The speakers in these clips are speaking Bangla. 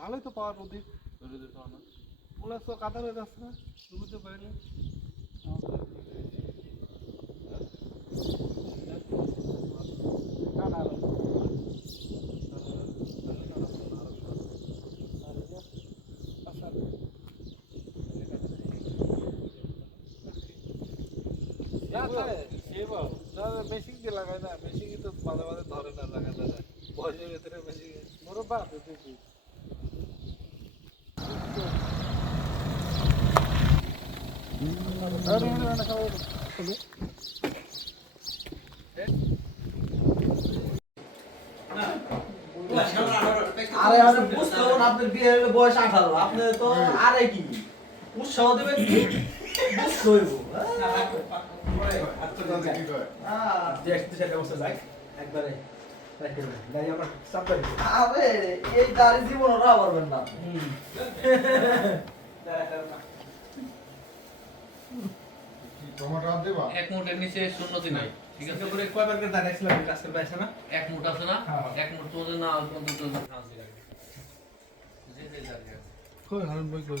ভালোই তো পাওয়ার প্রদীপ ওগুলো তো কাতার হয়ে যাচ্ছে না শুরুতে পারেনি মেশিন লাগায় না মেশিন তো মাঝে মাঝে ধরে না লাগায় না বয়সের ভেতরে মেশিন দেখি। আরে আরে বুঝতে হবে আপনার বিয়ে হলো বয়স আঠারো আপনি তো আরে কি? উৎসাহ দেবেন কি একবারে এই দাঁড়ি জীবন ওরা পারবেন না। এক মুটের নিচে শূন্যতি নাই ঠিক আছে? কয়বার করে দাঁড়াইছিলাম কাছের বাইসে না? এক মুঠ আছে না? হ্যাঁ। এক মুঠ তোদের না অল্প লাগবে যে যে জায়গায়। কই হারুন ভাই কই?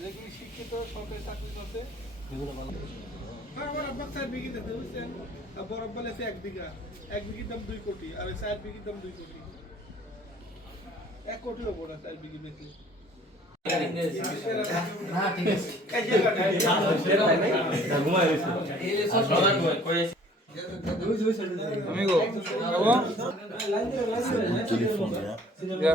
যেগুলি শিক্ষিত সরকারি চাকরি করছে হ্যাঁ, আমার আব্বা চার বিঘি দিতে বুঝছেন আর বড় আব্বা লেছে এক বিঘা এক বিঘির দাম দুই কোটি আর ওই চার বিঘির দাম দুই কোটি এক কোটিরও বড় চার বিঘি বেশি amigo ¿Algo? Ya.